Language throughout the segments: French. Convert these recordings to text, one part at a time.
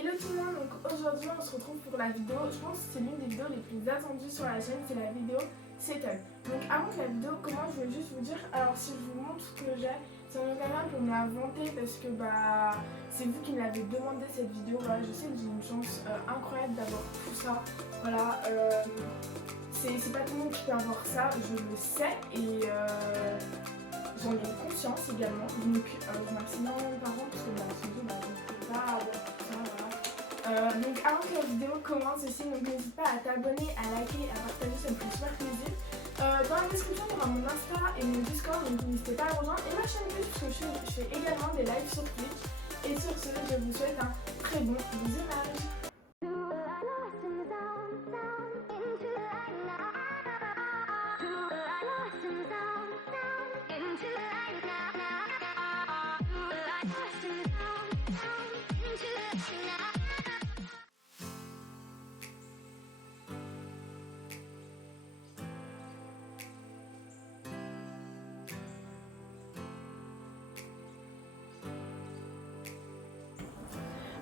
Hello tout le monde, donc aujourd'hui on se retrouve pour la vidéo, je pense que c'est l'une des vidéos les plus attendues sur la chaîne, c'est la vidéo Seattle. Donc avant la vidéo, comment je vais juste vous dire, alors si je vous montre ce que j'ai, c'est un canal qu'on m'a inventé parce que c'est vous qui me l'avez demandé cette vidéo, voilà, je sais que j'ai une chance incroyable d'avoir tout ça, voilà, c'est pas tout le monde qui peut avoir ça, je le sais et j'en ai conscience également, donc je remercie énormément mes parents parce que sans doute je ne peux pas avoir tout ça, voilà. Donc avant que la vidéo commence aussi, donc n'hésite pas à t'abonner, à liker, à partager, ça me fait super plaisir. Dans la description il y aura mon Insta et mon Discord, donc n'hésitez pas à rejoindre, et ma chaîne YouTube parce que je fais également des lives sur Twitch. Et sur ce, je vous souhaite un très bon visionnage.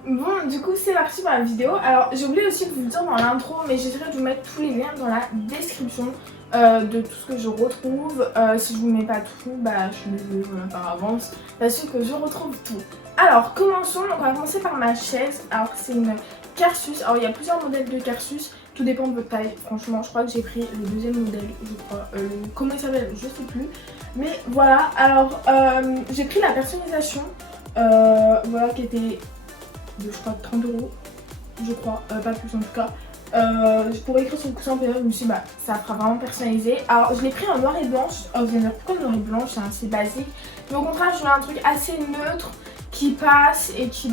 Bon, du coup c'est parti pour la vidéo. Alors j'ai oublié aussi de vous le dire dans l'intro, mais j'essaierai de vous mettre tous les liens dans la description de tout ce que je retrouve. Si je vous mets pas tout, je suis désolée par avance, parce que je retrouve tout. Alors commençons, donc on va commencer par ma chaise. Alors c'est une Carsus, alors il y a plusieurs modèles de Carsus, tout dépend de votre taille. Franchement je crois que j'ai pris le deuxième modèle, je crois, comment il s'appelle, je sais plus. Mais voilà, alors j'ai pris la personnalisation, voilà, qui était de, je crois, 30 €, je crois, pas plus en tout cas. Pour écrire sur le coussin PE, je me suis dit ça fera vraiment personnalisé. Alors je l'ai pris en noir et blanche. Vous allez me dire pourquoi noir et blanche, c'est assez basique. Mais au contraire je voulais un truc assez neutre qui passe et qui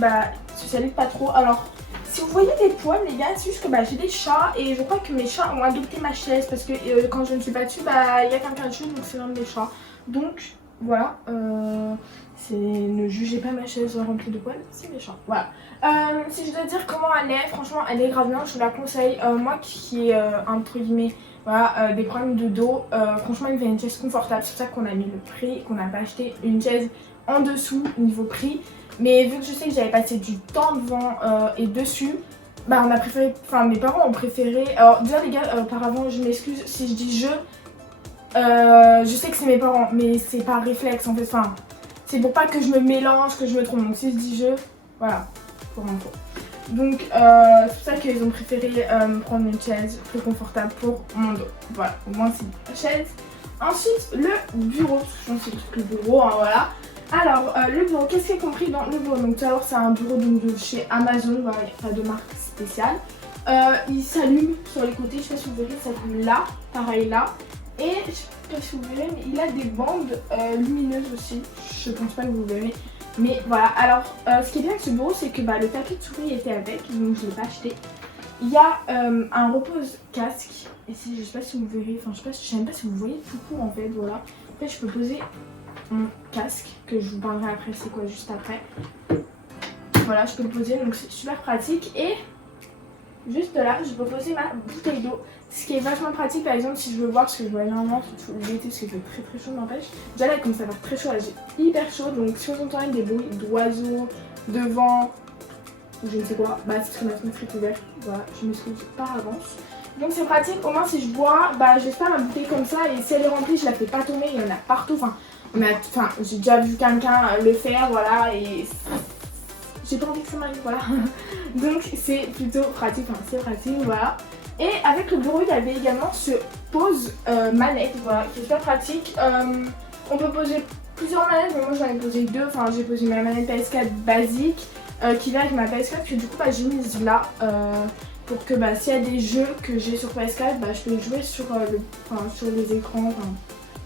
socialise pas trop. Alors si vous voyez des poils les gars, c'est juste que j'ai des chats et je crois que mes chats ont adopté ma chaise parce que quand je ne suis pas dessus, il y a quelqu'un dessus, donc c'est l'un de mes chats. Donc voilà, ne jugez pas ma chaise remplie de poils, c'est méchant. Voilà. Si je dois dire comment elle est, franchement elle est grave bien, je vous la conseille. Moi qui ai entre guillemets des problèmes de dos, franchement il me fait une chaise confortable, c'est pour ça qu'on a mis le prix, qu'on n'a pas acheté une chaise en dessous niveau prix. Mais vu que je sais que j'avais passé du temps devant et dessus, on a préféré, mes parents ont préféré. Alors déjà les gars, auparavant je m'excuse si je dis je sais que c'est mes parents, mais c'est par réflexe en fait, c'est pour pas que je me mélange, que je me trompe. Donc si je dis voilà, pour info. Donc c'est pour ça qu'ils ont préféré me prendre une chaise plus confortable pour mon dos. Voilà, au moins c'est la chaise. Ensuite le bureau, parce que je pense que c'est le bureau, voilà. Alors le bureau, qu'est-ce qui est compris dans le bureau? Donc tout à l'heure c'est un bureau de chez Amazon, voilà, il n'y a pas de marque spéciale. Il s'allume sur les côtés, je sais pas si vous verrez, ça s'allume là, pareil là. Et je sais pas si vous verrez, mais il a des bandes lumineuses aussi. Je pense pas que vous verrez. Mais voilà, alors ce qui est bien avec ce bureau, c'est que le tapis de souris était avec, donc je l'ai pas acheté. Il y a un repose casque. Et je sais pas si vous verrez, je sais même pas si vous voyez tout court en fait, voilà. En fait, je peux poser mon casque, que je vous parlerai après, c'est quoi juste après. Voilà, je peux le poser, donc c'est super pratique. Et juste là, je peux poser ma bouteille d'eau. Ce qui est vachement pratique, par exemple, si je veux boire, parce que je vois énormément, surtout l'été, parce qu'il fait très très chaud, n'empêche. Déjà là, comme ça va faire très chaud, là j'ai hyper chaud, donc si vous entendez des bruits d'oiseaux, de vent, ou je ne sais quoi, c'est parce que ma fenêtre est ouverte. Voilà, je m'excuse par avance. Donc c'est pratique, au moins si je bois, j'espère ma bouteille comme ça, et si elle est remplie, je la fais pas tomber, il y en a partout. J'ai déjà vu quelqu'un le faire, voilà, et j'ai pas envie que ça m'arrive, voilà. Donc c'est plutôt pratique, c'est pratique, voilà. Et avec le bureau, il y avait également ce pose manette, voilà, qui est super pratique. On peut poser plusieurs manettes, mais moi j'en ai posé deux. J'ai posé ma manette PS4 basique qui va avec ma PS4, que du coup j'ai mise là pour que s'il y a des jeux que j'ai sur PS4, je peux jouer sur les écrans.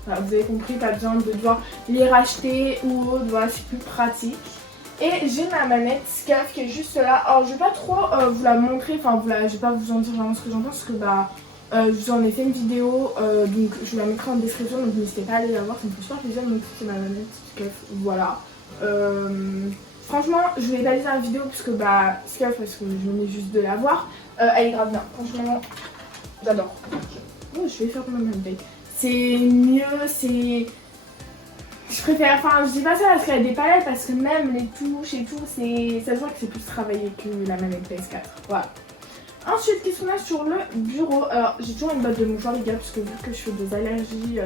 Voilà, vous avez compris, pas besoin de devoir les racheter ou autre, voilà, c'est plus pratique. Et j'ai ma manette SCUF qui est juste là. Alors je vais pas trop vous la montrer, je vais pas vous en dire vraiment ce que j'en pense parce que je vous en ai fait une vidéo, donc je vous la mettrai en description, donc n'hésitez pas à aller la voir, ça me fait super plaisir. Donc c'est ma manette SCUF, voilà. Franchement je voulais pas dire la vidéo parce que SCUF, parce que je venais juste de la voir, elle est grave bien, franchement j'adore. Oh, je vais faire comme ma manette. C'est mieux, c'est... Je préfère, enfin je dis pas ça parce qu'il y a des palettes, parce que même les touches et tout, ça se voit que c'est plus travaillé que la manette PS4. Voilà. Ensuite, qu'est-ce qu'on a sur le bureau? Alors, j'ai toujours une botte de mouchoirs, les gars, parce que vu que je fais des allergies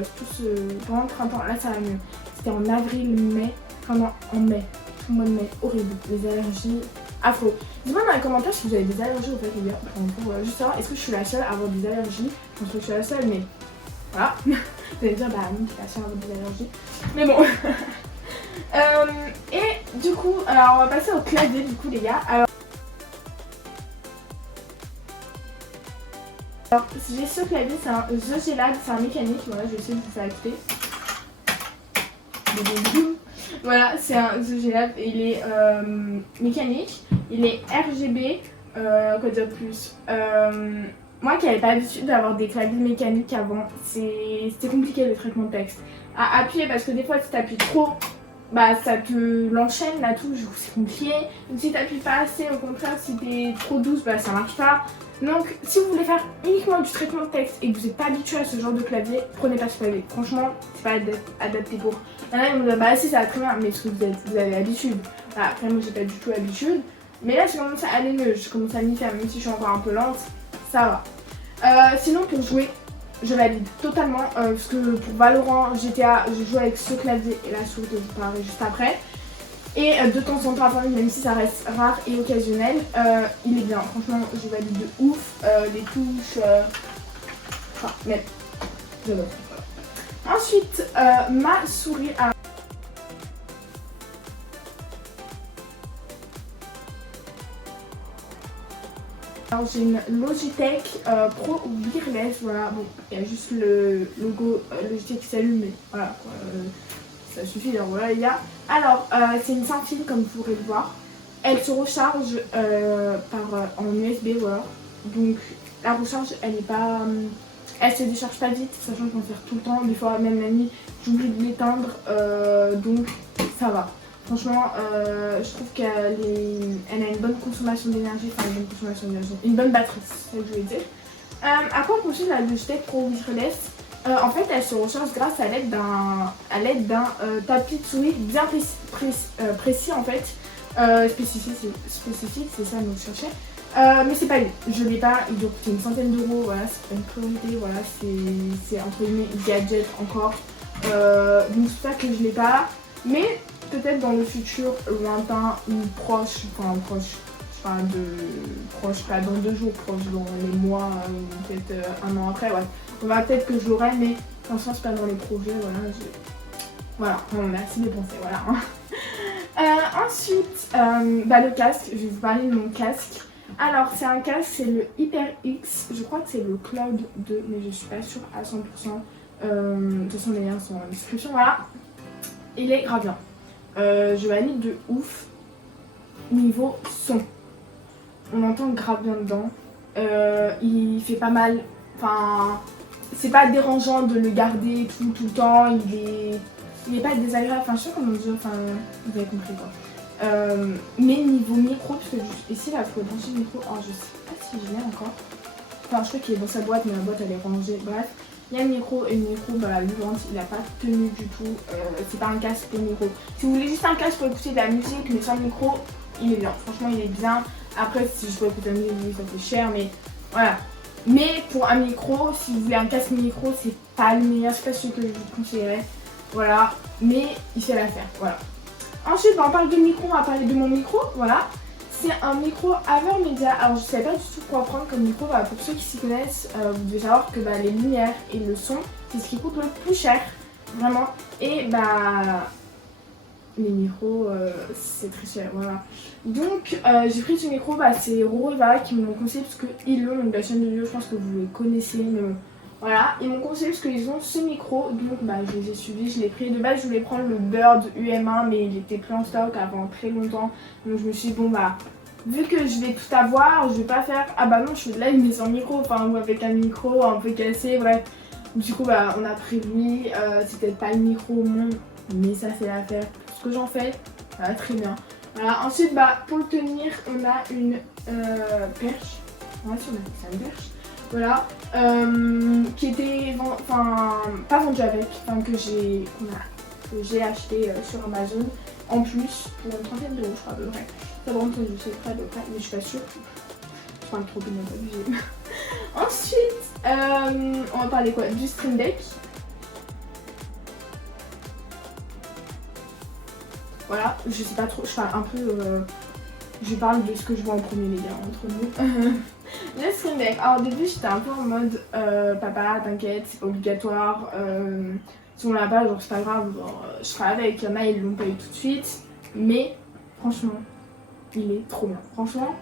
pendant le printemps, là ça va mieux. C'était en avril, mai, enfin non, en mai, tout le mois de mai, horrible, les allergies affreux. Dis-moi dans les commentaires si vous avez des allergies au fait, les gars, pour juste savoir, est-ce que je suis la seule à avoir des allergies? Je pense que je suis la seule, mais voilà. Vous allez me dire, bah non, t'es la seule à avoir des allergies. Mais bon. Et du coup, alors on va passer au clavier, du coup, les gars. Alors, j'ai ce clavier, c'est un The Gelad, c'est un mécanique, voilà, je vais essayer de vous faire écouter. Voilà, c'est un The Gelad, il est mécanique, il est RGB, quoi dire de plus. Moi qui n'avais pas l'habitude d'avoir des claviers mécaniques avant, c'était compliqué le traitement de texte. À appuyer parce que des fois si tu appuies trop, bah ça te l'enchaîne la touche, c'est compliqué. Donc si tu n'appuies pas assez, au contraire si tu es trop douce, bah ça marche pas. Donc si vous voulez faire uniquement du traitement de texte et que vous n'êtes pas habitué à ce genre de clavier, prenez pas ce clavier. Franchement, c'est pas adapté pour. Il y en a qui vont dire bah si ça va très bien, mais parce que vous avez l'habitude. Voilà, après moi j'ai pas du tout l'habitude. Mais là je commence à aller mieux, je commence à m'y faire, même si je suis encore un peu lente, ça va. Sinon pour jouer, je valide totalement parce que pour Valorant, GTA, je joue avec ce clavier et la souris que je vous parlerai juste après. Et de temps en temps, même si ça reste rare et occasionnel, il est bien. Franchement, je valide de ouf. Les touches, enfin, même, j'adore. Voilà. Ensuite, ma souris a... Alors j'ai une Logitech Pro Wireless, voilà. Bon, il y a juste le logo Logitech qui s'allume, mais voilà quoi. Ça suffit, alors voilà les gars. Alors, c'est une sans fil comme vous pourrez le voir. Elle se recharge en USB, voilà. Donc, la recharge, elle n'est pas... elle se décharge pas vite, sachant qu'on sert tout le temps. Des fois, même la nuit, j'oublie de l'éteindre. Donc, ça va. Franchement, je trouve qu'elle a une bonne consommation d'énergie. Enfin, une bonne consommation d'énergie. Une bonne batterie, c'est ce que je voulais dire. À quoi consiste la Logitech Pro Wireless? En fait, elle se recharge grâce à l'aide d'un tapis de souris bien précis en fait, spécifique, c'est ça que je cherchais. Mais c'est pas lui, je l'ai pas, il doit coûter une centaine d'euros, voilà, c'est pas une priorité, voilà, c'est entre guillemets gadget encore. Donc c'est pour ça que je l'ai pas, mais peut-être dans le futur lointain ou proche, enfin proche. Enfin, proche, pas dans 2 jours, proche dans les mois, peut-être un an après, ouais. On va peut-être que je l'aurai, mais franchement, c'est pas dans les projets, voilà. Voilà, on a assez dépensé, voilà. Ensuite, le casque, je vais vous parler de mon casque. Alors, c'est un casque, c'est le HyperX, je crois que c'est le Cloud 2, mais je suis pas sûre à 100%. De toute façon, les liens sont en description, voilà. Il est grave bien. Je valide de ouf. Niveau son. On entend grave bien dedans. Il fait pas mal. Enfin, c'est pas dérangeant de le garder tout le temps. Il est pas désagréable. Enfin, je sais pas comment dire. Enfin, vous avez compris quoi. Mais niveau micro, parce que ici là, il faut brancher le micro. Alors, je sais pas si je l'ai encore. Enfin, je crois qu'il est dans sa boîte, mais la boîte elle est rangée. Bref, il y a le micro et le micro, lui, il a pas tenu du tout. C'est pas un casque pour micro. Si vous voulez juste un casque pour écouter de la musique, mais sans micro, il est bien. Franchement, il est bien. Après, si je peux écouter la musique, ça fait cher, mais voilà. Mais pour un micro, si vous voulez un casque micro, c'est pas le meilleur, c'est pas ce que je vous conseillerais. Voilà, mais il fait l'affaire, voilà. Ensuite, on parle de micro, on va parler de mon micro, voilà. C'est un micro Avermedia. Alors, je ne savais pas du tout quoi prendre comme micro. Voilà, pour ceux qui s'y connaissent, vous devez savoir que les lumières et le son, c'est ce qui coûte le plus cher, vraiment. Et les micros, c'est très cher, voilà. Donc, j'ai pris ce micro, c'est Roro et Vara qui m'ont conseillé parce qu'ils l'ont, donc la chaîne de vidéo, je pense que vous les connaissez, mais bon. Voilà, ils m'ont conseillé parce qu'ils ont ce micro, donc je les ai suivis, je l'ai pris. De base, je voulais prendre le Bird UM1, mais il était plus en stock avant très longtemps. Donc, je me suis dit, bon, vu que je vais tout avoir, je vais pas faire, ah non, je fais de live mais sans micro, enfin, ou avec un micro un peu cassé, bref. Du coup, on a pris lui, c'est peut-être pas le micro au monde, mais ça fait l'affaire. Ce que j'en fais, voilà, très bien. Voilà, ensuite, pour le tenir, on a une perche. Ouais, si on a ça, une perche. Voilà, qui était, pas vendue avec, qu'on a que j'ai acheté sur Amazon en plus pour une trentaine d'euros, je crois à peu près. Ça va rentrer, je sais pas à peu près, mais je suis pas sûre. Je parle trop, bien pas obligé. Ensuite, on va parler quoi? Du Stream Deck. Voilà, je sais pas trop, je parle un peu. Je parle de ce que je vois en premier, les gars, entre nous. Le Stream Deck. Alors, au début, j'étais un peu en mode papa, t'inquiète, c'est pas obligatoire. Si on l'a pas, genre, c'est pas grave, genre, je serai avec. Il y en a, ils l'ont pas eu tout de suite. Mais, franchement, il est trop bien. Franchement,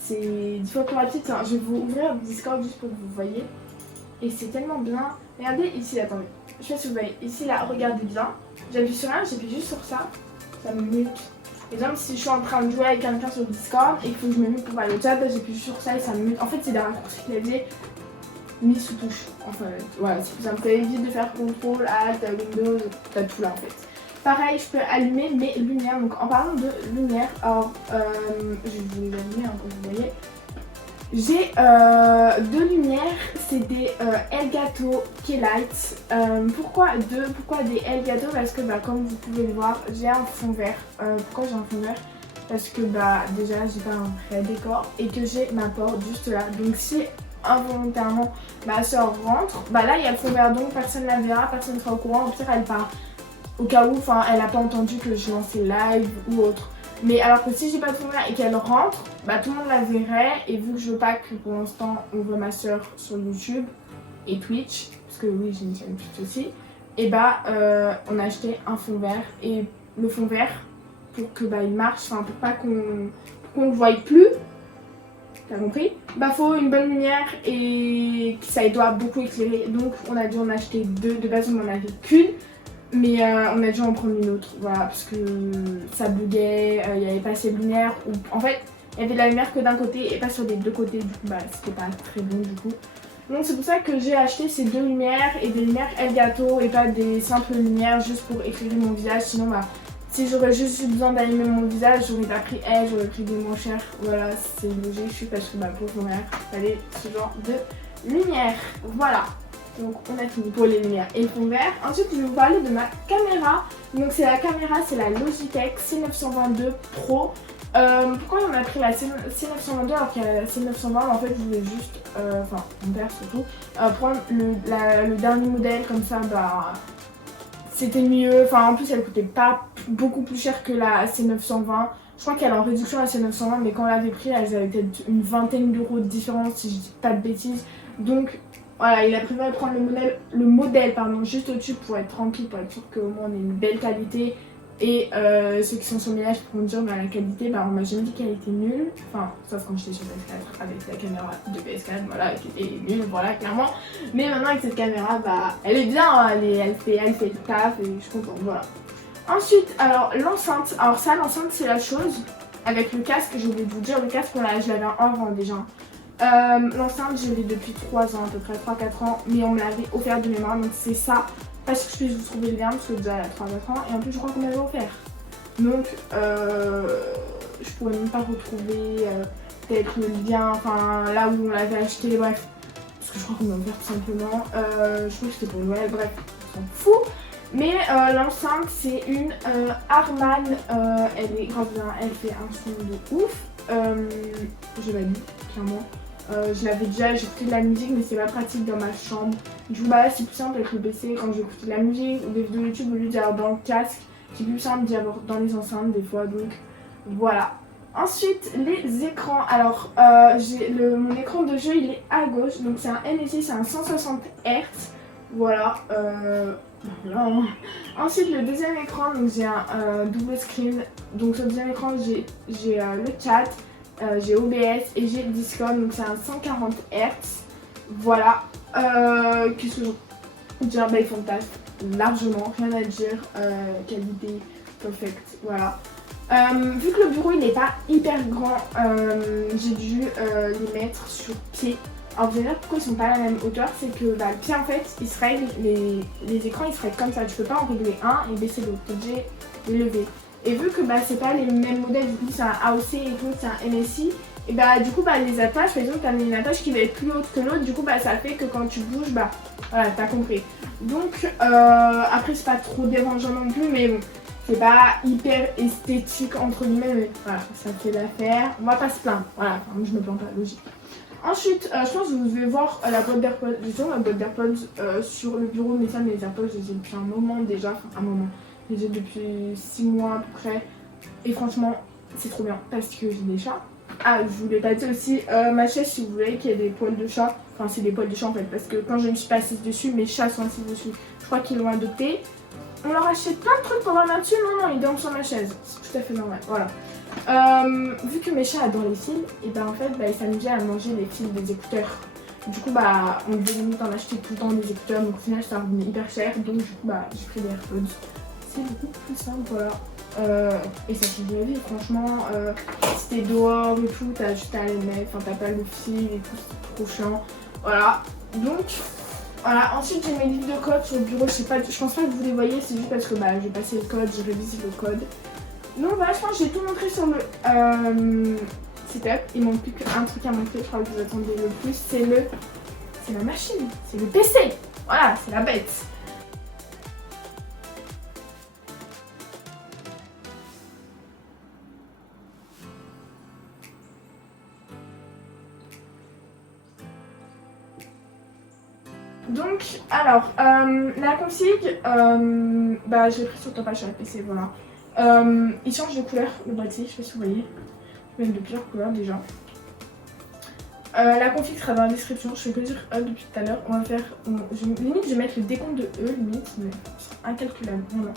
c'est 10 fois plus rapide. Enfin, je vais vous ouvrir le Discord juste pour que vous voyez. Et c'est tellement bien. Regardez ici, attendez. Je sais pas si vous voyez. Ici, là, regardez bien. J'appuie sur rien, j'appuie juste sur ça. Ça me mute. Exemple, si je suis en train de jouer avec quelqu'un sur Discord et qu'il faut que je me mute pour parler au chat, j'appuie sur ça et ça me mute. En fait, c'est des raccourcis clavier mis sous touche. Enfin, voilà, c'est plus simple. Ça évite de faire contrôle, alt, Windows, t'as tout là en fait. Pareil, je peux allumer mes lumières. Donc, en parlant de lumière, alors, je vais vous les allumer comme vous voyez. J'ai deux lumières, c'est des Elgato Keylight. Pourquoi deux? Pourquoi des Elgato? Parce que comme vous pouvez le voir, j'ai un fond vert. Pourquoi j'ai un fond vert? Parce que déjà j'ai pas un vrai décor et que j'ai ma porte juste là. Donc si involontairement ma soeur rentre, là il y a le fond vert, donc personne ne la verra, personne ne sera au courant. Au pire elle part au cas où, elle n'a pas entendu que je lançais live ou autre. Mais alors que si j'ai pas de fond vert et qu'elle rentre, tout le monde la verrait. Et vu que je veux pas que pour l'instant on voit ma soeur sur YouTube et Twitch, parce que oui j'ai une chaîne Twitch aussi, et on a acheté un fond vert. Et le fond vert, pour que il marche, pour pas qu'on le voie plus, t'as compris, faut une bonne lumière et que ça doit beaucoup éclairer. Donc on a dû en acheter deux, de base on en avait qu'une. Mais on a dû en prendre une autre, voilà, parce que ça buguait, il n'y avait pas assez de lumière. En fait, il y avait de la lumière que d'un côté et pas sur les deux côtés, du coup, c'était pas très bon du coup. Donc c'est pour ça que j'ai acheté ces deux lumières et des lumières Elgato et pas des simples lumières juste pour éclairer mon visage. Sinon, si j'aurais juste eu besoin d'allumer mon visage, j'aurais pas pris elle, j'aurais pris des moins chères. Voilà, c'est logique, je suis parce que pour mon mère, il fallait ce genre de lumière. Voilà. Donc on a fini pour les lumières et le fond vert. Ensuite je vais vous parler de ma caméra. Donc c'est la Logitech C922 Pro. Pourquoi on a pris la C922 alors qu'il y a la C920? En fait je voulais juste, mon père surtout, prendre le dernier modèle comme ça, c'était mieux. En plus elle coûtait pas beaucoup plus cher que la C920. Je crois qu'elle est en réduction la C920, mais quand on l'avait pris elles avaient peut-être une vingtaine d'euros de différence si je dis pas de bêtises. Donc voilà, il a préféré prendre le modèle juste au-dessus pour être tranquille, pour être sûr qu'au moins on ait une belle qualité. Et ceux qui sont sur ménage pourront dire la qualité, on m'a jamais dit qu'elle était nulle. Sauf quand j'étais sur PS4 avec la caméra de PS4, voilà, qui était nulle, voilà, clairement. Mais maintenant avec cette caméra, elle est bien, elle fait le taf et je suis contente, voilà. Ensuite, alors l'enceinte, l'enceinte c'est la chose. Avec le casque, j'ai oublié de vous dire, le casque, je l'avais en avant déjà. L'enceinte je l'ai depuis 3 ans à peu près, 3-4 ans, mais on me l'avait offert de mémoire, donc c'est ça, parce que je puisse vous trouver le lien, parce que déjà elle a 3-4 ans, et en plus je crois qu'on m'avait offert. Donc je pourrais même pas retrouver peut-être le lien, là où on l'avait acheté, bref, parce que je crois qu'on m'a offert tout simplement, je crois que c'était pour Noël, bref, on s'en fout. Mais l'enceinte c'est une Harman, elle est grave bien, elle fait un son de ouf, je l'ai mis clairement. Je l'avais déjà, j'écoutais de la musique mais c'est pas pratique dans ma chambre. Du coup c'est plus simple avec le PC quand j'écoute de la musique ou des vidéos YouTube au lieu d'y avoir dans le casque. C'est plus simple d'y avoir dans les enceintes des fois, donc voilà. Ensuite les écrans, alors mon écran de jeu il est à gauche, donc c'est un MSI, c'est un 160 Hz. Voilà, voilà. Ensuite le deuxième écran, donc j'ai un double screen, donc sur le deuxième écran j'ai le chat. J'ai OBS et j'ai Discord, donc c'est un 140 Hz. Voilà. Qu'est-ce que je veux dire? Ils font le taf largement, rien à dire. Qualité perfect, voilà. Vu que le bureau il n'est pas hyper grand, j'ai dû les mettre sur pied. Alors vous allez dire pourquoi ils sont pas à la même hauteur, c'est que le pied en fait il se règle, les écrans ils se règlent comme ça, tu peux pas en régler un et baisser l'autre, t'es obligé de lever. Et vu que c'est pas les mêmes modèles, du coup c'est un AOC et tout, c'est un MSI, et du coup les attaches, par exemple t'as une attache qui va être plus haute que l'autre, du coup ça fait que quand tu bouges, Voilà, t'as compris. Donc, après, c'est pas trop dérangeant non plus, mais bon, c'est pas hyper esthétique entre guillemets, mais voilà, ça fait l'affaire. On va pas se plaindre. Voilà, enfin, moi je me plains pas, logique. Ensuite, je pense que vous devez voir la boîte d'AirPods. J'ai toujours la boîte d'AirPods sur le bureau, mais ça, mes AirPods, je les ai depuis un moment déjà. Enfin, un moment. Je les ai depuis 6 mois à peu près. Et franchement, c'est trop bien parce que j'ai des chats. Ah, je vous l'ai pas dit aussi, ma chaise, si vous voulez, qu'il y a des poils de chat. Enfin, c'est des poils de chat en fait, parce que quand je me suis pas assise dessus, mes chats sont assis dessus. Je crois qu'ils l'ont adopté. On leur achète plein de trucs pour dormir dessus. Non, non, ils dorment sur ma chaise. C'est tout à fait normal. Voilà. Vu que mes chats adorent les fils, et ben en fait, ils s'amusaient à manger les fils des écouteurs. Du coup, on devait limite en acheter tout le temps des écouteurs, donc au final, ça revenait hyper cher. Donc, du coup, j'ai pris des AirPods. C'est beaucoup plus simple, voilà. Et ça change la vie, franchement. Si t'es dehors et tout, t'as juste à les mettre, enfin, t'as pas le fil et tout, c'est trop chiant. Voilà. Donc, voilà. Ensuite, j'ai mes livres de code sur le bureau. Je pense pas que vous les voyez, c'est juste parce que j'ai passé le code, j'ai révisé le code. Donc voilà, je pense que j'ai tout montré sur le setup. Il manque plus qu'un truc à montrer, je crois que vous attendez le plus, c'est la machine, c'est le PC. Voilà, c'est la bête. Donc, alors, la config, je l'ai pris sur Top H PC, voilà. Il change de couleur, le boîtier, je sais pas si vous voyez. Je vais mettre de plusieurs couleurs déjà. La config sera dans la description, je fais que dire E depuis tout à l'heure. On va faire, limite je vais mettre le décompte de E, limite, mais c'est incalculable, vraiment.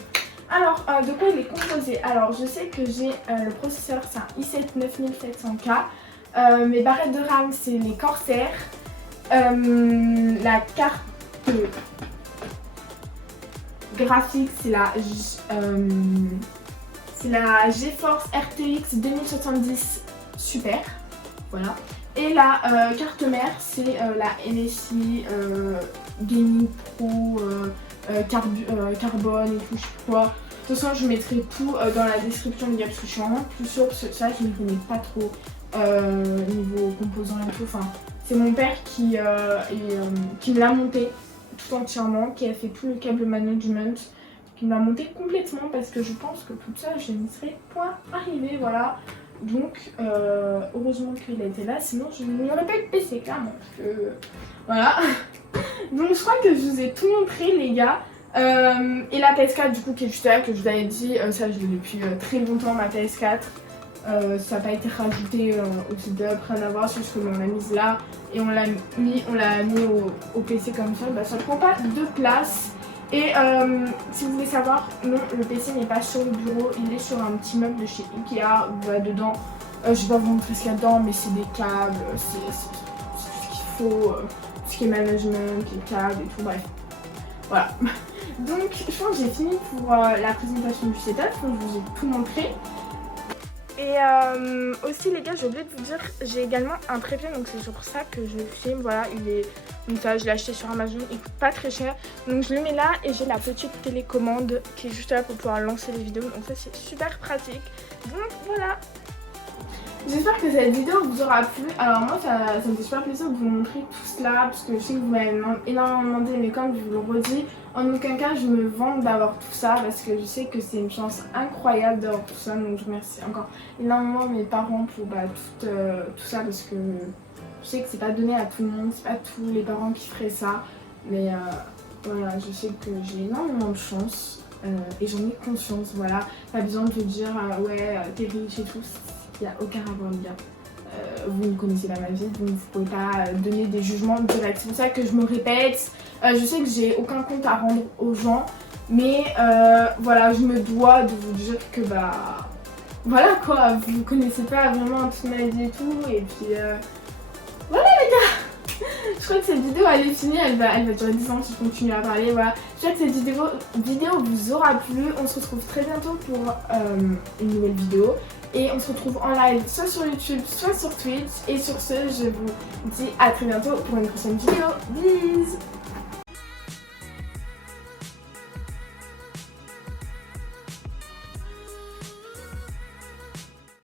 Alors, de quoi il est composé? Alors, je sais que j'ai le processeur, c'est un i7 9700K. Mes barrettes de RAM, c'est les Corsair. La carte graphique, c'est la GeForce RTX 2070 Super. Voilà. Et la carte mère, c'est la MSI Gaming Pro Carbone et tout, je sais pas. De toute façon, je mettrai tout dans la description, les gars, parce que je suis vraiment plus sûre que ça, je ne connais pas trop niveau composants et tout. Enfin, c'est mon père qui me l'a monté tout entièrement, qui a fait tout le câble management, qui me l'a monté complètement parce que je pense que toute ça, je n'y serais point arrivée, voilà. Donc, heureusement qu'il a été là, sinon je n'y aurais pas eu de PC, clairement. Parce que, voilà. Donc, je crois que je vous ai tout montré, les gars. Et la PS4, du coup, qui est juste là, que je vous avais dit, ça, je l'ai depuis très longtemps, ma PS4. Ça n'a pas été rajouté au setup, rien à voir, c'est juste qu'on l'a mise là et on l'a mis au PC comme ça. Ça ne prend pas de place. Et si vous voulez savoir, non, le PC n'est pas sur le bureau, il est sur un petit meuble de chez Ikea. Dedans, je vais pas vous montrer ce qu'il y a dedans, mais c'est des câbles, c'est tout ce qu'il faut, tout ce qui est management, les câbles et tout, bref. Voilà. Donc je pense que j'ai fini pour la présentation du setup, je vous ai tout montré. Et aussi les gars, j'ai oublié de vous dire, j'ai également un trépied, donc c'est pour ça que je filme, voilà, il est comme ça, je l'ai acheté sur Amazon, il coûte pas très cher. Donc je le mets là et j'ai la petite télécommande qui est juste là pour pouvoir lancer les vidéos, donc ça c'est super pratique. Donc voilà. J'espère que cette vidéo vous aura plu. Alors moi ça me fait super plaisir de vous montrer tout cela parce que je sais que vous m'avez énormément demandé, mais comme je vous le redis, en aucun cas je me vante d'avoir tout ça parce que je sais que c'est une chance incroyable d'avoir tout ça. Donc je remercie encore énormément mes parents pour tout ça parce que je sais que c'est pas donné à tout le monde, c'est pas tous les parents qui feraient ça. Mais voilà, je sais que j'ai énormément de chance et j'en ai conscience, voilà. Pas besoin de te dire ouais t'es riche et tout. Il n'y a aucun rapport, les gars. Vous ne connaissez pas ma vie, donc vous pouvez pas donner des jugements directs. C'est pour ça que je me répète. Je sais que j'ai aucun compte à rendre aux gens, mais voilà, je me dois de vous dire que voilà quoi, vous ne connaissez pas vraiment toute ma vie et tout, et puis voilà les gars. Je crois que cette vidéo elle est finie, elle va durer 10 ans si je continue à parler, voilà. J'espère que cette vidéo vous aura plu. On se retrouve très bientôt pour une nouvelle vidéo. Et on se retrouve en live soit sur YouTube, soit sur Twitch. Et sur ce, je vous dis à très bientôt pour une prochaine vidéo. Bisous!